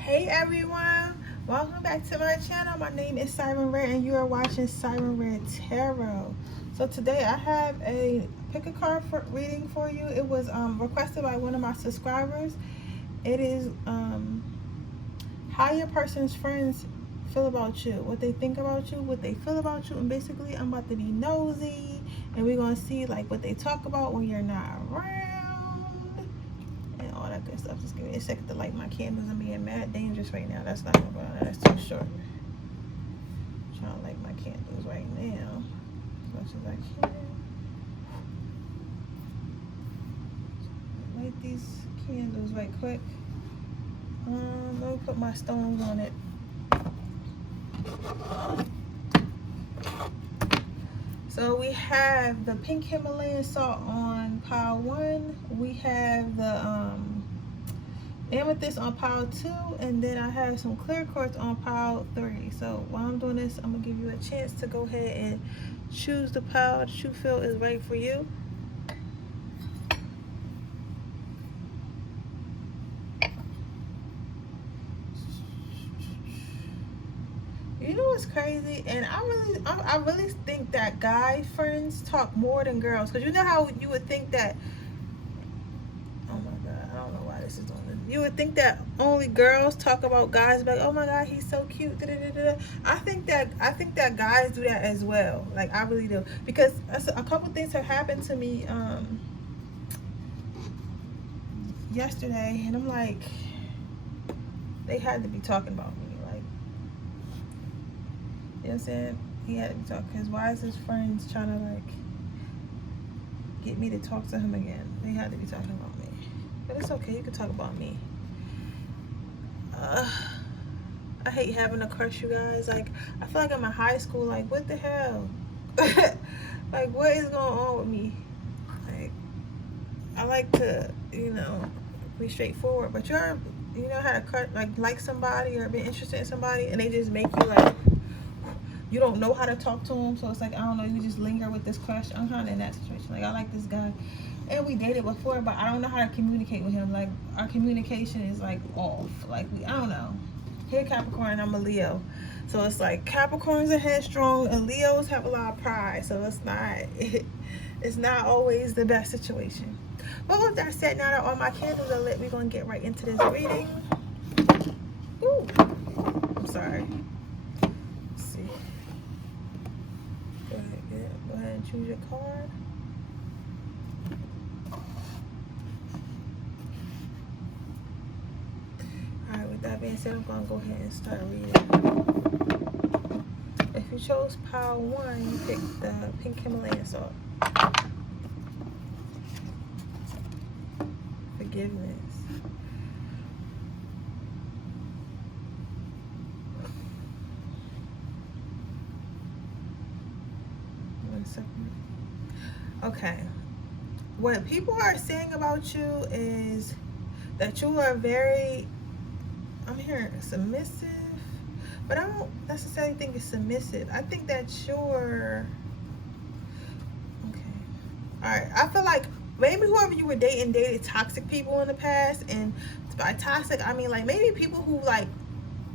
Hey everyone, welcome back to my channel. My name is Siren Redd and you are watching Siren Redd Tarot. So today I have a pick a card for reading for you. It was requested by one of my subscribers. It is how your person's friends feel about you, what they think about you, what they feel about you, and basically I'm about to be nosy and we're gonna see like what they talk about when you're not around. All that good stuff. Just give me a second to light my candles. I'm being mad dangerous right now. That's not gonna go on. That's too short. I'm trying to light my candles right now as much as I can. Light these candles right quick. Let me put my stones on it. So we have the pink Himalayan salt on pile 1. We have the amethyst on pile 2, and then I have some clear quartz on pile 3. So while I'm doing this, I'm gonna give you a chance to go ahead and choose the pile that you feel is right for you. You know what's crazy? And I really think that guy friends talk more than girls, because you know how you would think that, oh my god, I don't know why this is doing this. You would think that only girls talk about guys, like, oh my god, he's so cute. Da, da, da, da. I think that guys do that as well. Like, I really do, because a couple things have happened to me yesterday, and I'm like, they had to be talking about me. Like, you know what I'm saying? He had to be talking, because why is his friends trying to like get me to talk to him again? They had to be talking about me. But it's okay, you can talk about me. I hate having a crush, you guys. Like, I feel like I'm in high school. Like, what the hell? Like, what is going on with me? Like, I like to, you know, be straightforward. But you know, had a crush, like somebody or been interested in somebody, and they just make you like, you don't know how to talk to them. So it's like, I don't know, you just linger with this crush. I'm kind of in that situation. Like, I like this guy, and we dated before, but I don't know how to communicate with him. Like, our communication is like off. Like, I don't know. Here, Capricorn, I'm a Leo, so it's like Capricorns are headstrong and Leos have a lot of pride. So it's not always the best situation. But with that said, now that all my candles are lit, we're gonna get right into this reading. Ooh, I'm sorry. Let's see. Go ahead and choose your card. Alright, with that being said, I'm going to go ahead and start reading. If you chose pile 1, you picked the pink Himalayan salt. Forgiveness. One second. Okay. What people are saying about you is that you are very, I'm hearing submissive, but I don't necessarily think it's submissive. I think that you're, okay. All right, I feel like maybe whoever you were dating dated toxic people in the past, and by toxic, I mean like maybe people who like,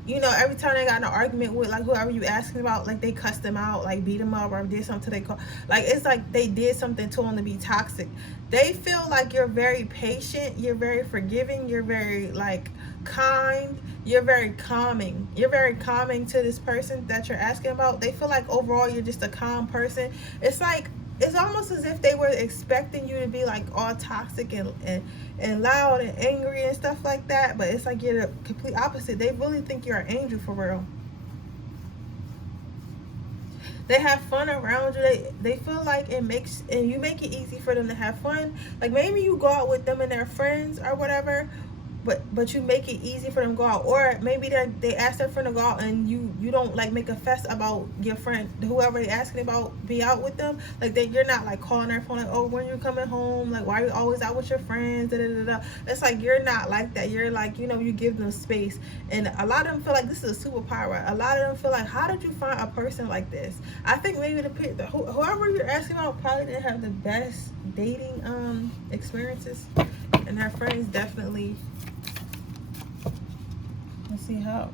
you know, every time they got in an argument with like whoever you asking about, like they cussed them out, like beat them up or did something to their car. Like, it's like they did something to them to be toxic. They feel like you're very patient, you're very forgiving, you're very like kind, you're very calming. You're very calming to this person that you're asking about. They feel like overall you're just a calm person. It's like, it's almost as if they were expecting you to be like all toxic and loud and angry and stuff like that, but it's like you're the complete opposite. They really think you're an angel for real. They have fun around you. They feel like it makes, and you make it easy for them to have fun. Like, maybe you go out with them and their friends or whatever, but you make it easy for them to go out. Or maybe they ask their friend to go out and you don't like make a fuss about your friend, whoever they asking about, be out with them. Like, you're not like calling their phone like, oh, when you're coming home, like, why are you always out with your friends, da, da, da, da. It's like you're not like that. You're like, you know, you give them space. And a lot of them feel like this is a superpower. A lot of them feel like, how did you find a person like this? I think maybe whoever you're asking about probably didn't have the best dating experiences, and her friends definitely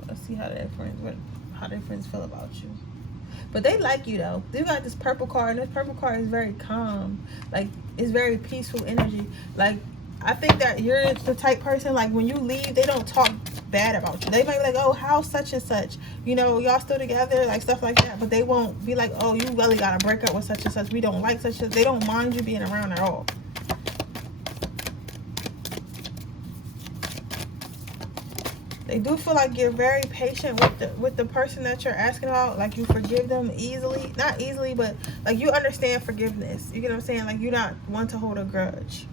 let's see how their friends feel about you. But they like you though. You got this purple card, and this purple card is very calm. Like, it's very peaceful energy. Like, I think that you're the type person, like, when you leave, they don't talk bad about you. They might be like, oh, how's such and such? You know, y'all still together? Like, stuff like that. But they won't be like, oh, you really got to break up with such and such. We don't like such and such. They don't mind you being around at all. They do feel like you're very patient with the person that you're asking about. Like, you forgive them easily. Not easily, but, like, you understand forgiveness. You get what I'm saying? Like, you're not one to hold a grudge.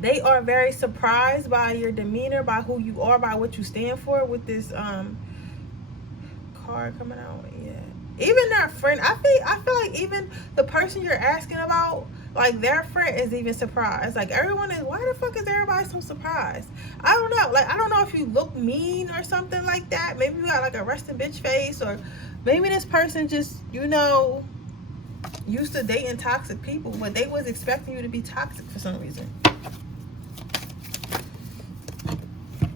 They are very surprised by your demeanor, by who you are, by what you stand for with this card coming out. Yeah. Even their friend, I feel like even the person you're asking about, like, their friend is even surprised. Like, everyone is, why the fuck is everybody so surprised? I don't know. Like, I don't know if you look mean or something like that. Maybe you got like a resting bitch face, or maybe this person just, you know, used to dating toxic people, but they was expecting you to be toxic for some reason.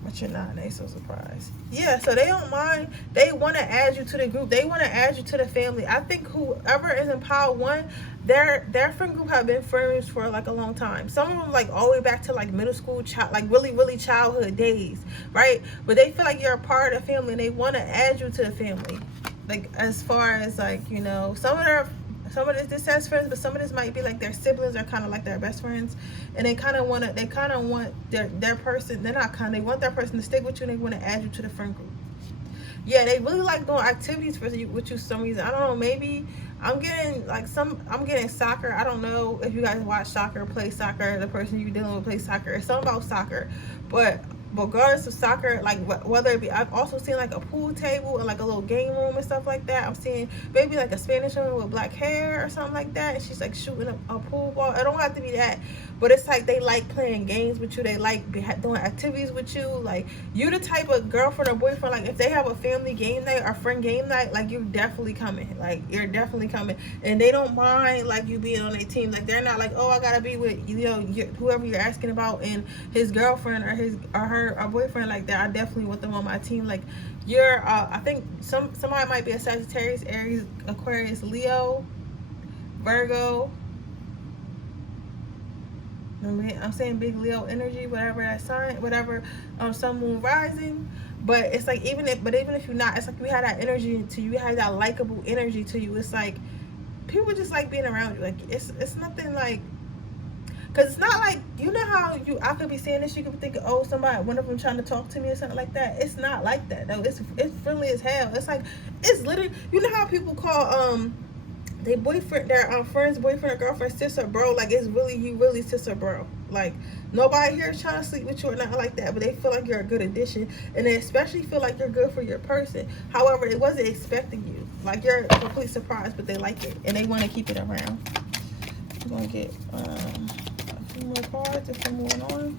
But you're not. They so surprised. Yeah, so they don't mind. They want to add you to the group. They want to add you to the family. I think whoever is in pile one, their friend group have been friends for like a long time. Some of them like all the way back to like middle school, like really childhood days, right? But they feel like you're a part of the family, and they want to add you to the family. Like, as far as, like, you know, some of this has friends, but some of this might be like their siblings are kind of like their best friends, and they kind of want their person. They want their person to stick with you, and they want to add you to the friend group. Yeah, they really like doing activities with you for some reason. I don't know. Maybe I'm getting soccer. I don't know if you guys watch soccer, play soccer. The person you're dealing with plays soccer. It's something about soccer, but regardless of soccer, like, whether it be, I've also seen like a pool table and like a little game room and stuff like that. I'm seeing maybe like a Spanish woman with black hair or something like that, and she's like shooting a pool ball. It don't have to be that, but it's like they like playing games with you. They like doing activities with you. Like, you the type of girlfriend or boyfriend, like, if they have a family game night or friend game night, like, you're definitely coming. Like, you're definitely coming, and they don't mind like you being on their team. Like, they're not like, oh, I gotta be with, you know, whoever you're asking about and his girlfriend or her boyfriend like that. I definitely want them on my team. Like, you're I think somebody might be a Sagittarius, Aries, Aquarius, Leo, Virgo. I'm saying big Leo energy, whatever that sign, whatever sun, moon, rising. But it's like, even if you're not, it's like you have that energy to you. You have that likable energy to you. It's like people just like being around you. Like, it's nothing like, because it's not like, you know how I could be saying this, you could be thinking, oh, one of them trying to talk to me or something like that. It's not like that though. It's friendly as hell. It's like, it's literally, you know how people call their friend's boyfriend or girlfriend sister bro. Like, it's really, you really sister bro. Like, nobody here is trying to sleep with you or nothing like that, but they feel like you're a good addition, and they especially feel like you're good for your person. However, it wasn't expecting you. Like, you're a complete surprise, but they like it and they want to keep it around. I'm gonna get a few more cards if I'm moving on.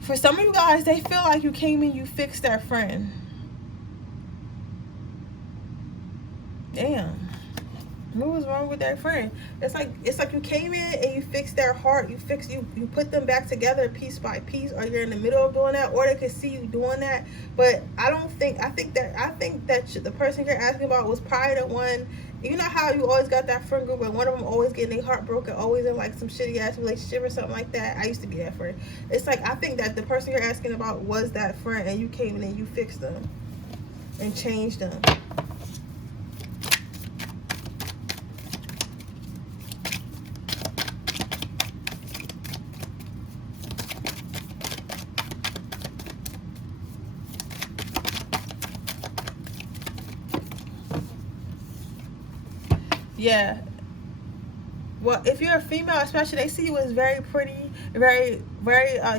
For some of you guys, they feel like you came in, you fixed their friend. Damn. What was wrong with that friend? It's like you came in and you fixed their heart. You put them back together piece by piece, or you're in the middle of doing that, or they could see you doing that. But I think that the person you're asking about was probably the one. You know how you always got that friend group and one of them always getting their heart broken, always in like some shitty ass relationship or something like that. I used to be that friend. It's like, I think that the person you're asking about was that friend, and you came in and you fixed them and changed them. Yeah. Well, if you're a female, especially, they see you as very pretty, very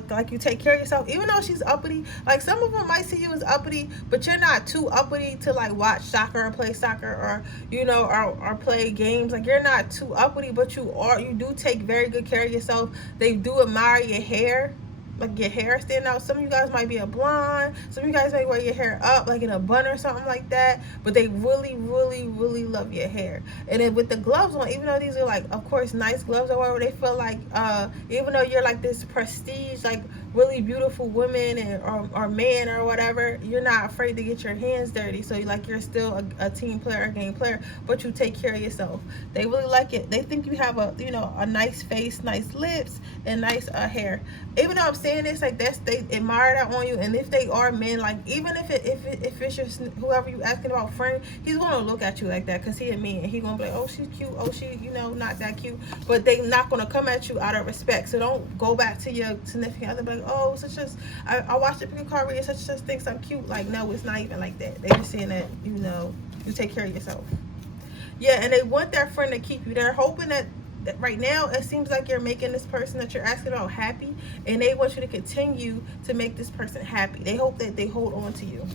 like you take care of yourself. Even though she's uppity, like, some of them might see you as uppity, but you're not too uppity to like watch soccer or play soccer, or, you know, or play games. Like, you're not too uppity, but you do take very good care of yourself. They do admire your hair. like your hair stand out. Some of you guys might be a blonde. Some of you guys might wear your hair up like in a bun or something like that. But they really, really, really love your hair. And then with the gloves on, even though these are like, of course, nice gloves or whatever, they feel like, even though you're like this prestige, like really beautiful women or man or whatever, you're not afraid to get your hands dirty. So like you're still a team player, a game player, but you take care of yourself. They really like it. They think you have a, you know, a nice face, nice lips, and nice hair. Even though I'm saying this, like they admire that on you. And if they are men, like even if it's just whoever you asking about friend, he's gonna look at you like that because he a man. He gonna be like, oh, she's cute. Oh, she, you know, not that cute. But they not gonna come at you out of respect. So don't go back to your significant other, be like, oh, such as I watched the picture card read, such thinks I'm cute. Like, no, it's not even like that. They just saying that, you know, you take care of yourself. Yeah, and they want their friend to keep you. They're hoping that right now it seems like you're making this person that you're asking about happy, and they want you to continue to make this person happy. They hope that they hold on to you.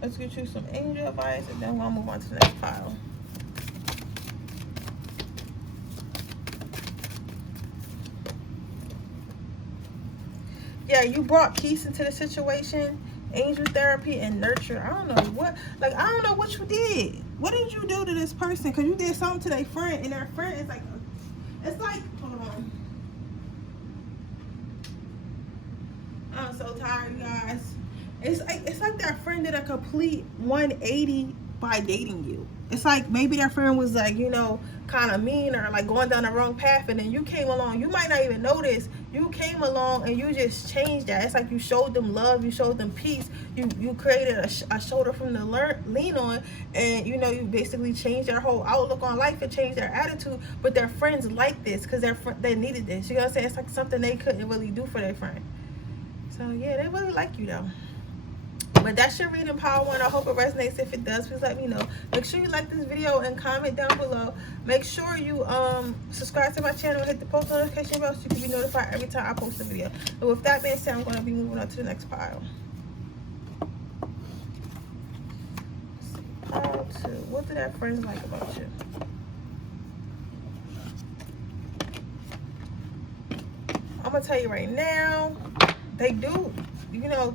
Let's get you some angel advice, and then we'll move on to the next pile. Yeah, you brought peace into the situation, angel therapy, and nurture. I don't know what, like, I don't know what you did. What did you do to this person? Because you did something to their friend, and their friend is like, it's like, hold on. I'm so tired, you guys. It's like that friend did a complete 180 by dating you. It's like maybe that friend was like, you know, kind of mean or like going down the wrong path, and then you came along. You might not even notice. You came along and you just changed that. It's like you showed them love, you showed them peace, you created a shoulder from the lean on, and you know, you basically changed their whole outlook on life and changed their attitude. But their friends like this because they needed this. You know what I'm saying? It's like something they couldn't really do for their friend. So yeah, they really like you though. But that's your reading, Power One. I hope it resonates. If it does, please let me know. Make sure you like this video and comment down below. Make sure you subscribe to my channel and hit the post notification bell so you can be notified every time I post a video. And with that being said, I'm going to be moving on to the next pile. Pile 2. What do their friends like about you? I'm going to tell you right now, they do, you know,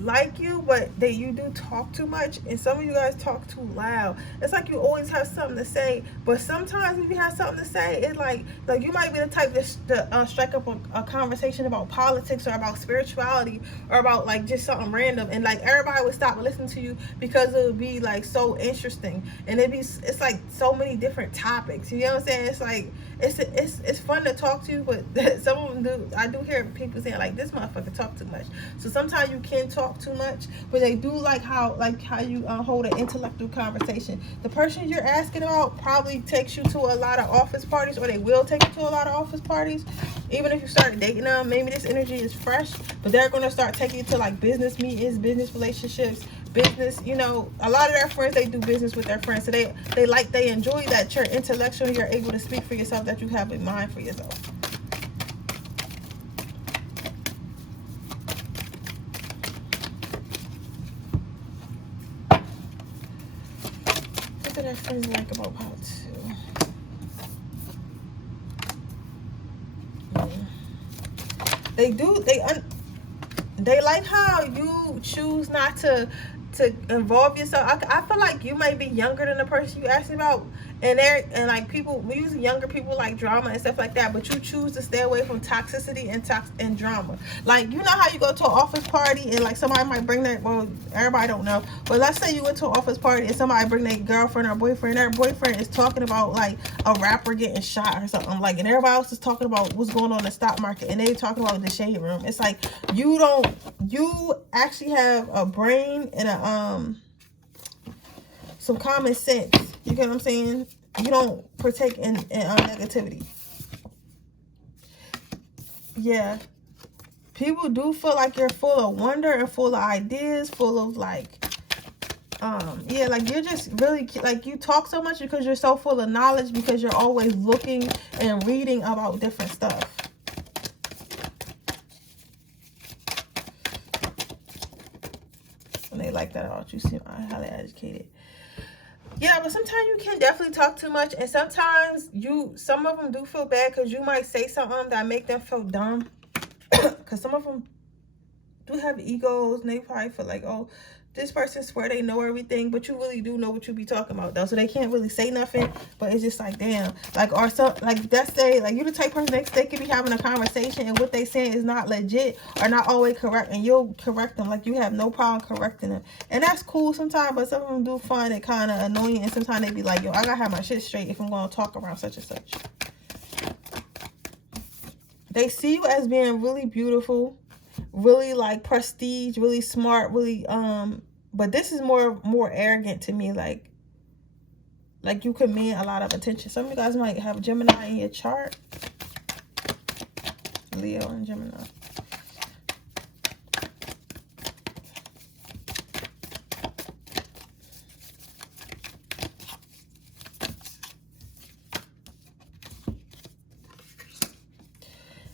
like you, but you do talk too much, and some of you guys talk too loud. It's like you always have something to say, but sometimes when you have something to say, it's like you might be the type to strike up a conversation about politics or about spirituality or about like just something random, and like everybody would stop and listen to you because it would be like so interesting, and it's like so many different topics. You know what I'm saying? It's like it's fun to talk to you, but some of them do. I do hear people saying like, this motherfucker talk too much. So sometimes you can talk too much, but they do like how you hold an intellectual conversation. The person you're asking about probably takes you to a lot of office parties, or they will take you to a lot of office parties. Even if you start dating them, maybe this energy is fresh, but they're going to start taking you to like business meetings, business relationships, business, you know. A lot of their friends, they do business with their friends, so they enjoy that you're intellectual, you're able to speak for yourself, that you have in mind for yourself. What do their friends like about Power 2? They like how you choose not to involve yourself. I feel like you might be younger than the person you asked about, and like people, we usually younger people like drama and stuff like that, but you choose to stay away from toxicity and drama. Like, you know how you go to an office party and like somebody might bring their, well, everybody don't know, but let's say you went to an office party and somebody bring their girlfriend or boyfriend, their boyfriend is talking about like a rapper getting shot or something, like, and everybody else is talking about what's going on in the stock market, and they talking about the shade room. It's like you actually have a brain and some common sense. You get what I'm saying? You don't partake in negativity. Yeah. People do feel like you're full of wonder and full of ideas, full of like, yeah, like you're just really, like you talk so much because you're so full of knowledge, because you're always looking and reading about different stuff. And they like that about you. See, highly educated. Yeah, but sometimes you can definitely talk too much, and sometimes some of them do feel bad because you might say something that make them feel dumb. Because some of them do have egos, and they probably feel like, oh, this person swear they know everything, but you really do know what you be talking about though, so they can't really say nothing. But it's just like, damn, like, or some, like, that's say, like, you the type person they could be having a conversation and what they saying is not legit or not always correct, and you'll correct them, like you have no problem correcting them, and that's cool sometimes. But some of them do find it kind of annoying, and sometimes they be like, yo, I gotta have my shit straight if I'm gonna talk around such and such. They see you as being really beautiful, really like prestige, really smart, really but this is more arrogant to me, like you command a lot of attention. Some of you guys might have Gemini in your chart. Leo and Gemini.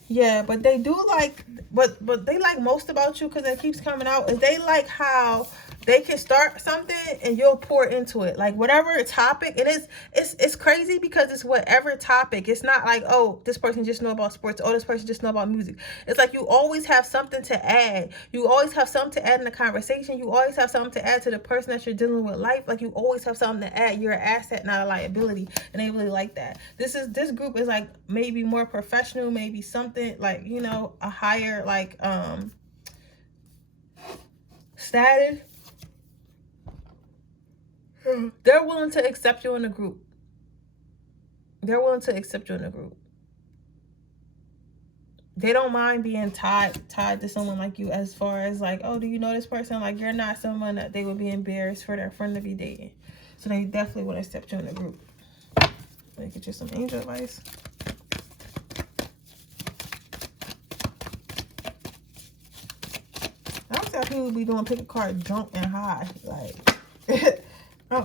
Yeah, but they do like, but they like most about you, because it keeps coming out, is they like how they can start something and you'll pour into it, like whatever topic. And it's crazy because it's whatever topic. It's not like, oh, this person just know about sports, oh, this person just know about music. It's like you always have something to add. You always have something to add in the conversation. You always have something to add to the person that you're dealing with life. Like you always have something to add. You're an asset, not a liability, and they really like that. This group is like maybe more professional, maybe something like, you know, a higher like status. They're willing to accept you in the group. They're willing to accept you in the group. They don't mind being tied to someone like you, as far as like, oh, do you know this person? Like, you're not someone that they would be embarrassed for their friend to be dating. So they definitely would accept you in the group. Let me get you some angel advice. I don't see how people be doing pick a card drunk and high. Like,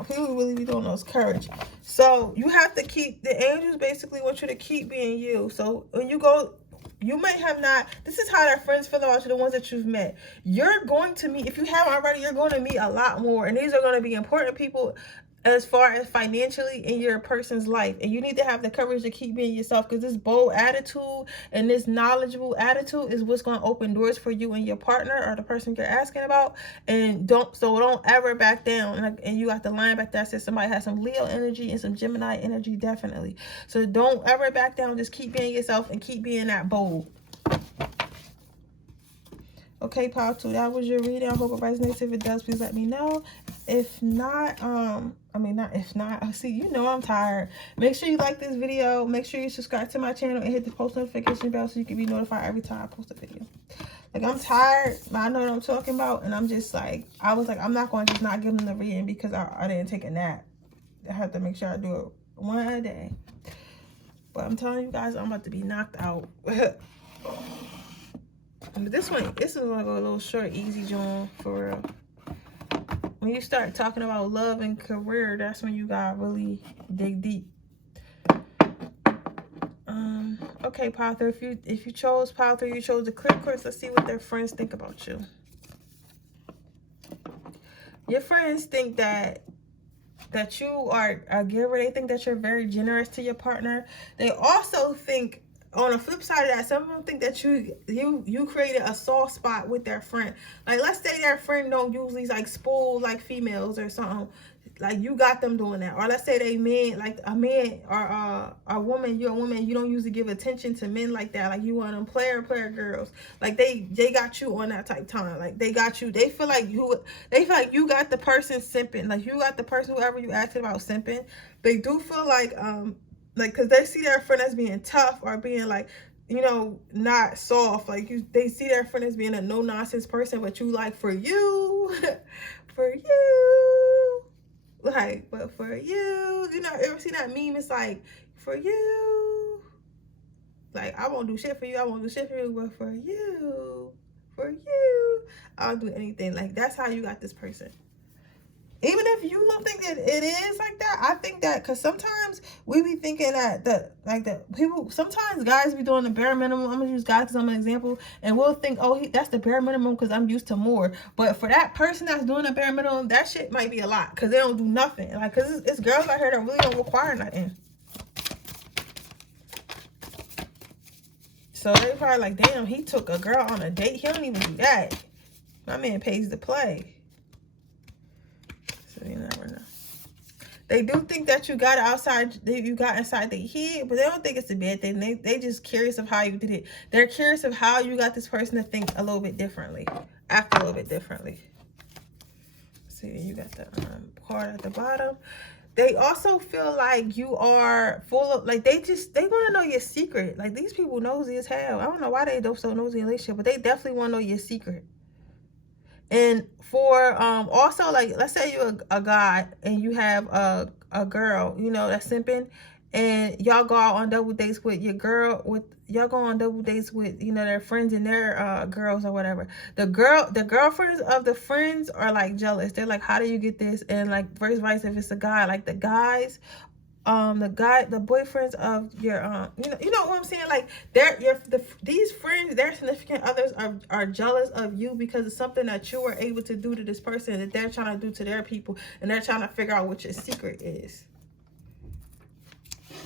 people really be doing those courage. So you have to keep, the angels basically want you to keep being you. So when you go, you may have not, this is how their friends feel about you, the ones that you've met. You're going to meet, if you haven't already, you're going to meet a lot more. And these are going to be important people as far as financially in your person's life. And you need to have the courage to keep being yourself, because this bold attitude and this knowledgeable attitude is what's going to open doors for you and your partner or the person you're asking about. And don't ever back down. And you got the line back there says somebody has some Leo energy and some Gemini energy, definitely. So don't ever back down. Just keep being yourself and keep being that bold. Okay, Pile 2, that was your reading. I hope it resonates. If it does, please let me know. If not, see, you know I'm tired. Make sure you like this video. Make sure you subscribe to my channel and hit the post notification bell so you can be notified every time I post a video. Like, I'm tired, but I know what I'm talking about, and I'm just like, I was like, I'm not going to just not give them the reading because I didn't take a nap. I have to make sure I do it one a day. But I'm telling you guys, I'm about to be knocked out. But this is like a little short, easy joint for real. When you start talking about love and career, that's when you gotta really dig deep. Okay, Pile 3, if you chose Pile 3, you chose the clear course. Let's see what their friends think about you. Your friends think that you are a giver. They think that you're very generous to your partner. They also think, on the flip side of that, some of them think that you created a soft spot with their friend. Like, let's say their friend don't usually like spoil like females or something. Like, you got them doing that. Or let's say they men, like a man or a woman, you're a woman, you don't usually give attention to men like that. Like, you want them player girls. Like, they got you on that type time. Like, they got you. They feel like you got the person simping. Like, you got the person, whoever you asking about, simping. They do feel like because they see their friend as being tough or being like, you know, not soft. Like, they see their friend as being a no nonsense person, but you like, for you, for you, like, but for you, you know, ever see that meme? It's like, for you, like, I won't do shit for you, I won't do shit for you, but for you, I'll do anything. Like, that's how you got this person. Even if you don't think that it is like that, I think that, because sometimes We be thinking that the people, sometimes guys be doing the bare minimum. I'm gonna use guys as an example, and we'll think, oh, that's the bare minimum because I'm used to more. But for that person that's doing the bare minimum, that shit might be a lot because they don't do nothing. Like, cause it's girls out here that really don't require nothing. So they probably like, damn, he took a girl on a date. He don't even do that. My man pays to play. So you never know. They do think that you got outside, you got inside their head, but they don't think it's a bad thing. They just curious of how you did it. They're curious of how you got this person to think a little bit differently, act a little bit differently. See, you got the card at the bottom. They also feel like you are full of, like, they want to know your secret. Like, these people nosy as hell. I don't know why they don't so nosy in a relationship, but they definitely want to know your secret. And for also, like, let's say you're a guy and you have a girl, you know, that's simping, and y'all go out on double dates with your girl, y'all go on double dates with, you know, their friends and their girls or whatever. The girlfriends of the friends are like jealous. They're like, how do you get this? And like vice if it's a guy, like the guys, the boyfriends of your you know what I'm saying, like these friends, their significant others are jealous of you because it's something that you were able to do to this person that they're trying to do to their people, and they're trying to figure out what your secret is.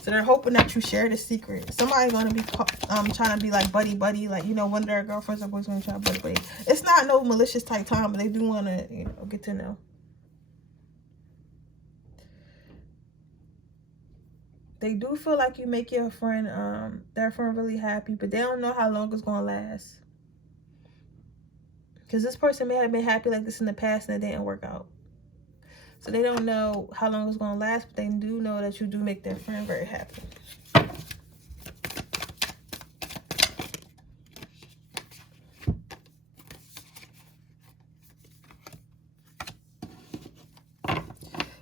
So they're hoping that you share the secret. Somebody's gonna be trying to be like buddy, like, you know, one of their girlfriends or boyfriends trying to buddy. It's not no malicious type time, but they do want to, you know, get to know. They do feel like you make your friend, their friend really happy, but they don't know how long it's going to last. Because this person may have been happy like this in the past and it didn't work out. So they don't know how long it's going to last, but they do know that you do make their friend very happy.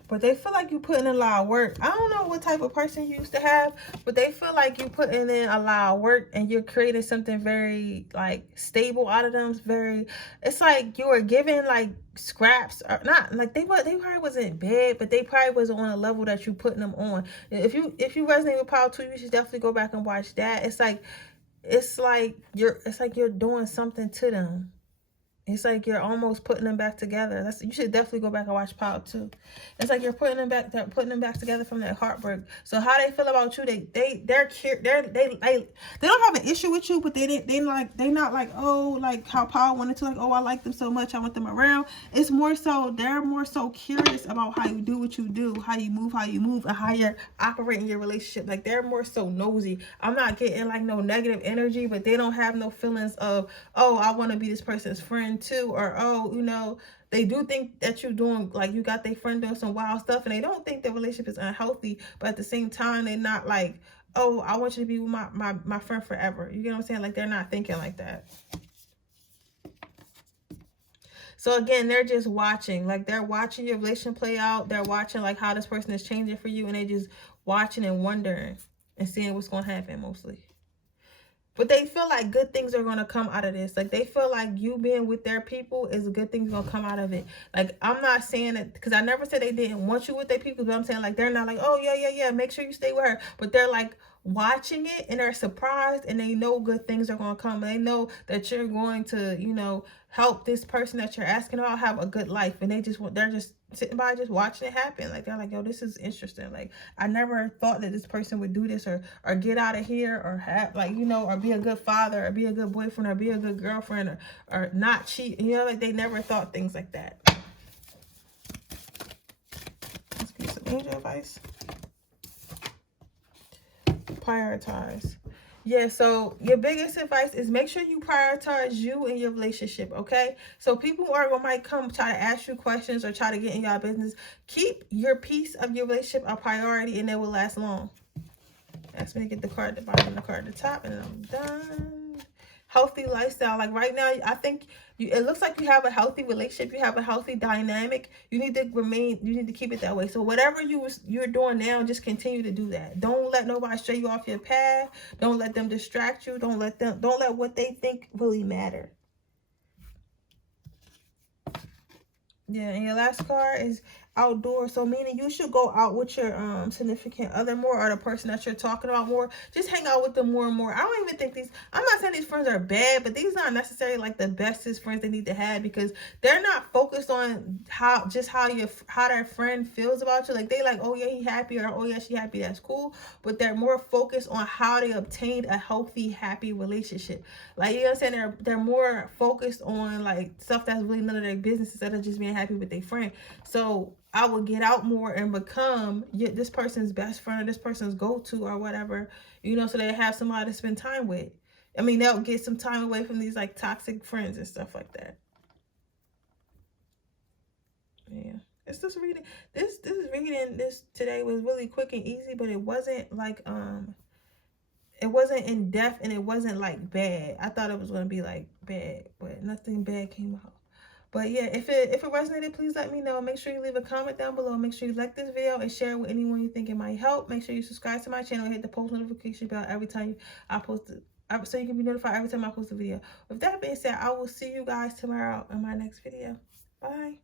But they feel like you putting in a lot of work. I don't know what type of person you used to have, but they feel like you putting in a lot of work and you're creating something very like stable out of them. It's like you were given like scraps, or not like they probably wasn't bad, but they probably wasn't on a level that you putting them on. If you resonate with Power 2, you should definitely go back and watch that. It's like you're doing something to them. It's like you're almost putting them back together. You should definitely go back and watch Power 2. It's like you're putting them back together from that heartbreak. So how they feel about you, they don't have an issue with you, but they not like, oh, like how Power wanted to, like, oh, I like them so much, I want them around. It's more so they're more so curious about how you do what you do, how you move, and how you're operating your relationship. Like, they're more so nosy. I'm not getting like no negative energy, but they don't have no feelings of, oh, I want to be this person's friend too, or oh, you know, they do think that you're doing, like, you got their friend doing some wild stuff, and they don't think the relationship is unhealthy, but at the same time they're not like, oh, I want you to be with my friend forever. You get what I'm saying? Like, they're not thinking like that. So again, they're just watching, like, they're watching your relationship play out. They're watching like how this person is changing for you, and they're just watching and wondering and seeing what's going to happen mostly. But they feel like good things are going to come out of this. Like, they feel like you being with their people is a good thing going to come out of it. Like, I'm not saying it because I never said they didn't want you with their people, but I'm saying, like, they're not like, oh, yeah, make sure you stay with her. But they're like watching it, and they're surprised, and they know good things are going to come. They know that you're going to, you know, help this person that you're asking about have a good life. And they're just sitting by just watching it happen. Like, they're like, yo, this is interesting. Like, I never thought that this person would do this, or get out of here, or have, like, you know, or be a good father, or be a good boyfriend, or be a good girlfriend, or not cheat. You know, like, they never thought things like that. Let's get some angel advice. Prioritize. Yeah, so your biggest advice is make sure you prioritize you and your relationship, okay? So people might come try to ask you questions or try to get in your business. Keep your piece of your relationship a priority, and it will last long. Ask me to get the card at the bottom and the card at the top, and I'm done. Healthy lifestyle. Like, right now, I think it looks like you have a healthy relationship. You have a healthy dynamic. You need to keep it that way. So whatever you're doing now, just continue to do that. Don't let nobody stray you off your path. Don't let them distract you. Don't let what they think really matter. Yeah, and your last card is outdoors. So meaning you should go out with your significant other more, or the person that you're talking about more. Just hang out with them more and more. I don't even think these, I'm not saying these friends are bad, but these aren't necessarily like the bestest friends they need to have, because they're not focused on how their friend feels about you. Like they like, oh yeah, he happy, or oh yeah, she happy, that's cool. But they're more focused on how they obtained a healthy, happy relationship. Like, you know what I'm saying? They're more focused on like stuff that's really none of their business, instead of just being happy with their friend. So I would get out more and become this person's best friend, or this person's go-to, or whatever, so they have somebody to spend time with. I mean, they'll get some time away from these like toxic friends and stuff like that. Yeah. It's just reading. This reading this today was really quick and easy, but it wasn't like it wasn't in depth, and it wasn't like bad. I thought it was gonna be like bad, but nothing bad came out. But yeah, if it resonated, please let me know. Make sure you leave a comment down below. Make sure you like this video and share it with anyone you think it might help. Make sure you subscribe to my channel and hit the post notification bell every time I post it, so you can be notified every time I post a video. With that being said, I will see you guys tomorrow in my next video. Bye.